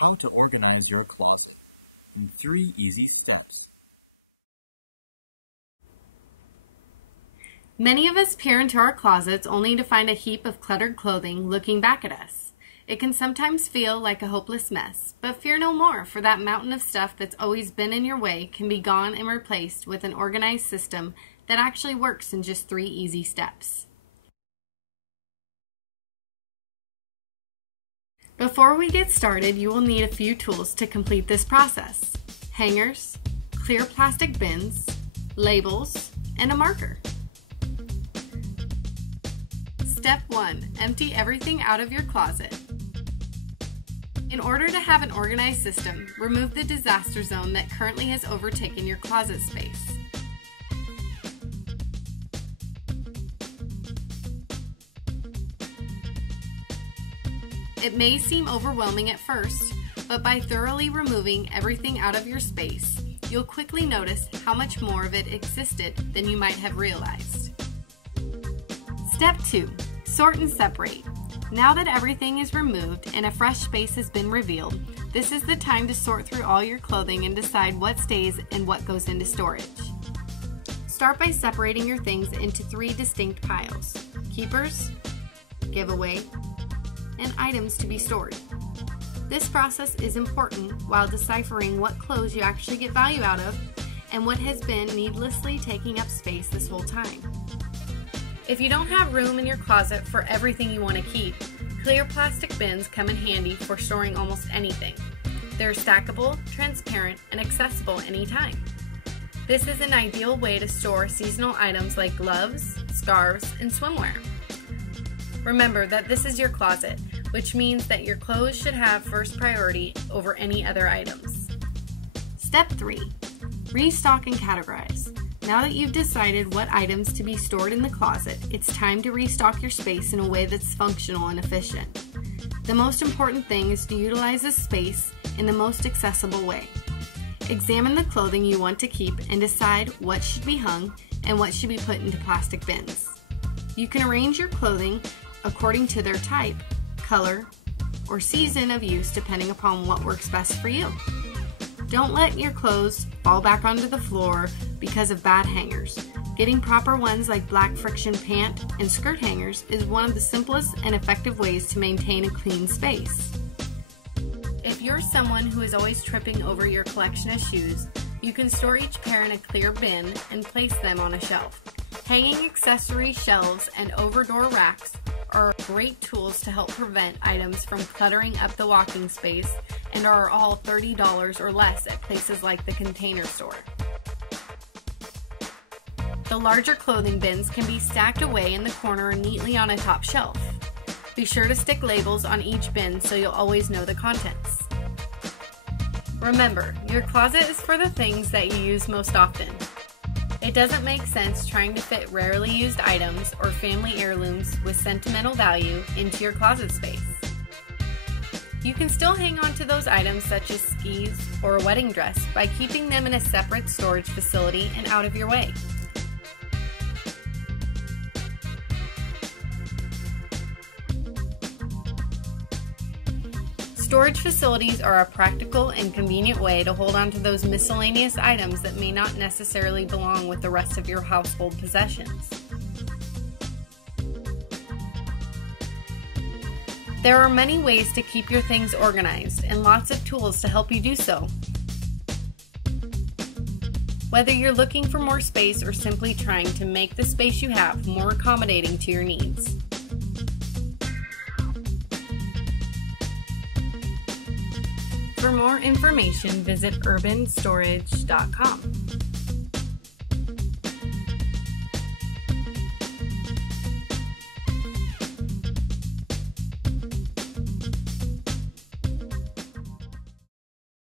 How to organize your closet in 3 easy steps. Many of us peer into our closets only to find a heap of cluttered clothing looking back at us. It can sometimes feel like a hopeless mess, but fear no more, for that mountain of stuff that's always been in your way can be gone and replaced with an organized system that actually works in just 3 easy steps. Before we get started, you will need a few tools to complete this process: hangers, clear plastic bins, labels, and a marker. Step 1. Empty everything out of your closet. In order to have an organized system, remove the disaster zone that currently has overtaken your closet space. It may seem overwhelming at first, but by thoroughly removing everything out of your space, you'll quickly notice how much more of it existed than you might have realized. Step 2. Sort and separate. Now that everything is removed and a fresh space has been revealed, this is the time to sort through all your clothing and decide what stays and what goes into storage. Start by separating your things into 3 distinct piles: keepers, giveaway, and items to be stored. This process is important while deciphering what clothes you actually get value out of and what has been needlessly taking up space this whole time. If you don't have room in your closet for everything you want to keep, clear plastic bins come in handy for storing almost anything. They're stackable, transparent, and accessible anytime. This is an ideal way to store seasonal items like gloves, scarves, and swimwear. Remember that this is your closet, which means that your clothes should have first priority over any other items. Step 3. Restock and categorize. Now that you've decided what items to be stored in the closet, it's time to restock your space in a way that's functional and efficient. The most important thing is to utilize this space in the most accessible way. Examine the clothing you want to keep and decide what should be hung and what should be put into plastic bins. You can arrange your clothing according to their type, color, or season of use depending upon what works best for you. Don't let your clothes fall back onto the floor because of bad hangers. Getting proper ones like black friction pant and skirt hangers is one of the simplest and effective ways to maintain a clean space. If you're someone who is always tripping over your collection of shoes, you can store each pair in a clear bin and place them on a shelf. Hanging accessory shelves and over-door racks are great tools to help prevent items from cluttering up the walking space and are all $30 or less at places like the Container Store. The larger clothing bins can be stacked away in the corner or neatly on a top shelf. Be sure to stick labels on each bin so you'll always know the contents. Remember, your closet is for the things that you use most often. It doesn't make sense trying to fit rarely used items or family heirlooms with sentimental value into your closet space. You can still hang on to those items such as skis or a wedding dress by keeping them in a separate storage facility and out of your way. Storage facilities are a practical and convenient way to hold on to those miscellaneous items that may not necessarily belong with the rest of your household possessions. There are many ways to keep your things organized and lots of tools to help you do so. Whether you're looking for more space or simply trying to make the space you have more accommodating to your needs. For more information, visit urbanstorage.com.